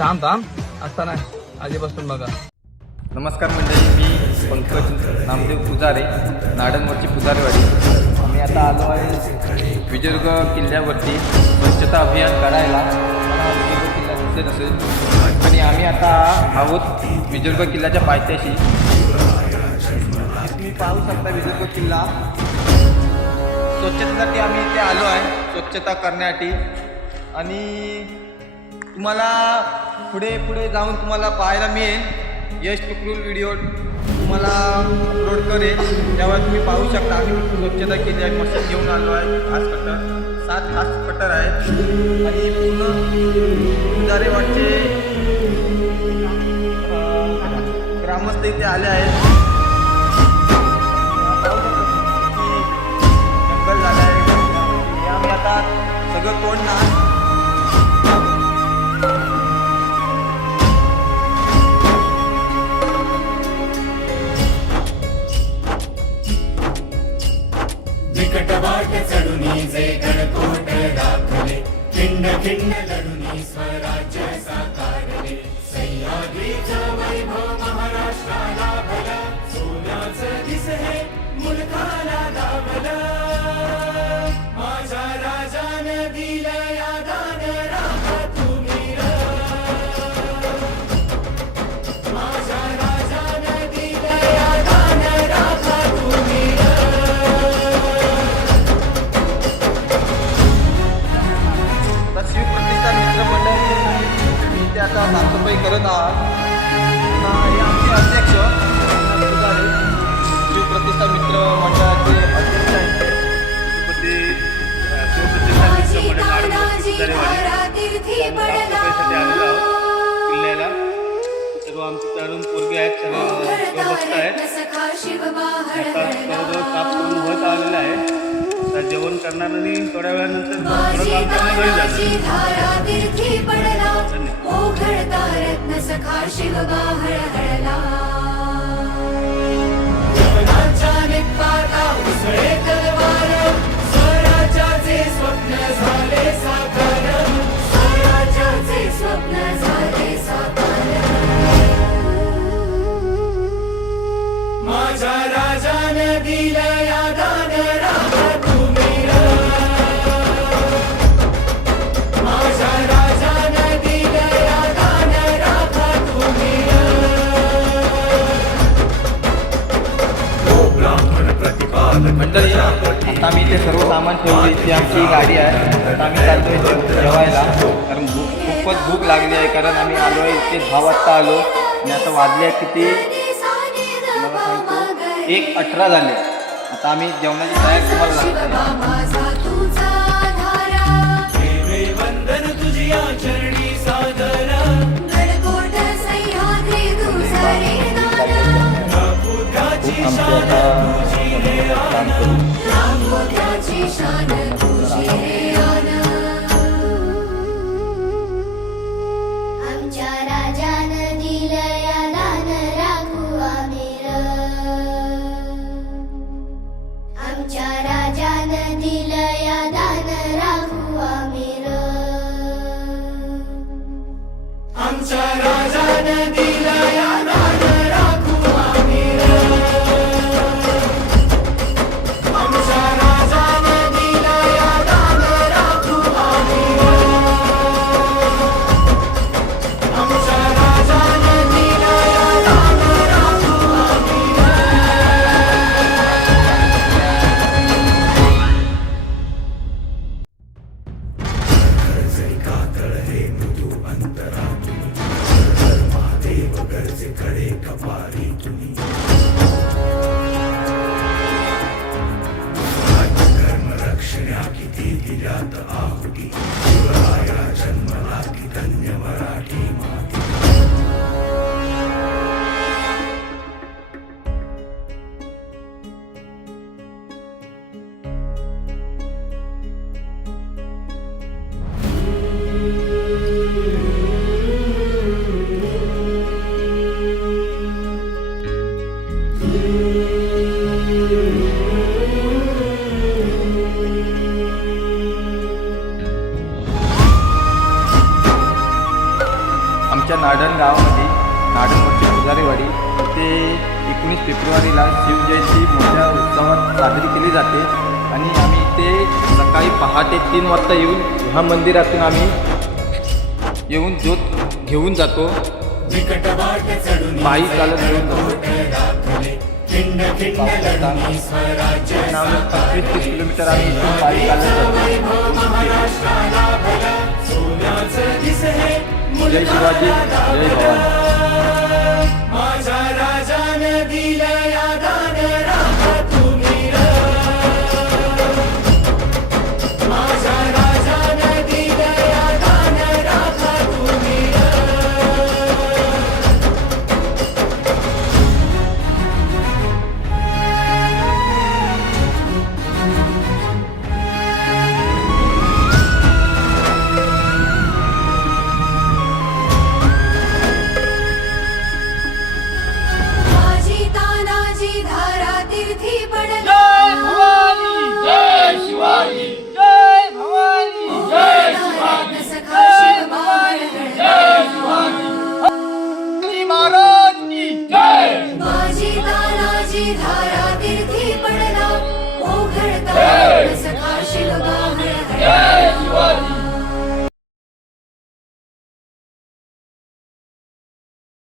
थांब थांब असताना आधीपासून बघा. नमस्कार मंडळी, मी पंकज नामदेव पुजारे, नाडनवरची पुजारेवाडी. आम्ही आता आलो आहे विजयदुर्ग किल्ल्यावरती स्वच्छता अभियान करायला. विजयदुर्ग किल्ला दिसत असेल आणि आम्ही आता आहोत विजयदुर्ग किल्ल्याच्या पायथ्याशी. तुम्ही पाहू शकता विजयदुर्ग किल्ला. स्वच्छतेसाठी आम्ही इथे आलो आहे, स्वच्छता करण्यासाठी. आणि तुम्हाला पुढे जाऊन तुम्हाला पाहायला मिळेल यश टुकरूल व्हिडिओ तुम्हाला अपलोड करेल, तेव्हा तुम्ही पाहू शकता. आम्ही स्वच्छता केली आहे, मशीन घेऊन आलो आहे. खास कटर 7 खास कटर आहेत आणि पूर्ण पुजारेवाडचे ग्रामस्थ इथे आले आहेत. जंगल झालं आहे, हे आम्ही आता सगळं तोडणार. विकटवाट चढुनी जे गणकोट दाखले, खिंड खिंड लढुनी स्वराज्य साकारले. सह्याद्रीचा वैभव महाराष्ट्राला भला, सोन्याचं दिस हे मुलखाला दावलं. माझ्या राजानं दिलं या दान राखा तुम्ही र. माझ्या राजानं दिलं या दान राखा तुम्ही र. शिवप्रतिष्ठा मित्र मंडळ ते आता साफसफाई करत आहात. हे आमचे अध्यक्ष शिवप्रतिष्ठा मित्र मंडळाचे अध्यक्ष आहेत. शिवप्रतिष्ठा मित्र मंडळ साफसफाईसाठी आलेलो आहोत किल्ल्याला. सर्व आमचे तरुण पोरगे आहेत, सर्व भक्त आहेत. आता जवळजवळ साफ करून होत आलेलं आहे. तर जेवण करणार आणि थोड्या वेळानंतर थोडं काम करून घरी स्वराज्याचे स्वप्न झाले साकार, स्वराज्याचे स्वप्न झाले साकार. माझ्या राजानं दिलं या दान राखा तुम्ही र. माझ्या राजानं दिलं या दान राखा तुम्ही र. मंडळी, आता आम्ही इथे सर्व सामान ठेवलं. इथे आमची गाडी आहे. आता आम्ही चालतोय जेवायला, कारण खूपच भूक लागली आहे. कारण आम्ही आलो आहे इथे 10 वाजता आलो आणि आता वाजले किती 1:18 झाले. आता आम्ही जेवणाची तयारी तुम्हाला लागतो. वंदन तुझिया चरणी सादर, बुद्धाची शान तुझी रे आन, बुद्धाची शान तुझी रे आन. आमच्या राजानं दिलं या दान राखू आम्ही र. आमच्या राजानं दिलं या दान राखू आम्ही र. आमच्या राजानं दिलं या दान राखू आम्ही र. आमच्या राजानं दिलं या दान राखू आम्ही र. आमच्या राजानं दिलं या दान राखू आम्ही र. आमच्या नाडण गावामध्ये नाडणवरची पुजारीवाडी इथे 19 फेब्रुवारीला शिवजयंती मोठ्या उत्सवात साजरी केली जाते आणि आम्ही इथे सकाळी पहाटे 3 वाजता येऊन ह्या मंदिरातून आम्ही येऊन ज्योत घेऊन जातो. पायी चालत घेऊन जातो. 25-30 किलोमीटर आम्ही इथून पायी चालत जातो. जय शिवाजी जय भवानी. माझ्या राजानं दिलया दान राखा तुम्ही र. माझ्या राजानं दिलया दान राखा तुम्ही र. माझी तानाजी धारा तीर्थी पडला. जय शिवाजी जय भवानी जय शिवाजी सखा शिवबाळ महाराज की जय. माझी तानाजी धारा तीर्थी पडला. ओघळता सखा शिवबाळ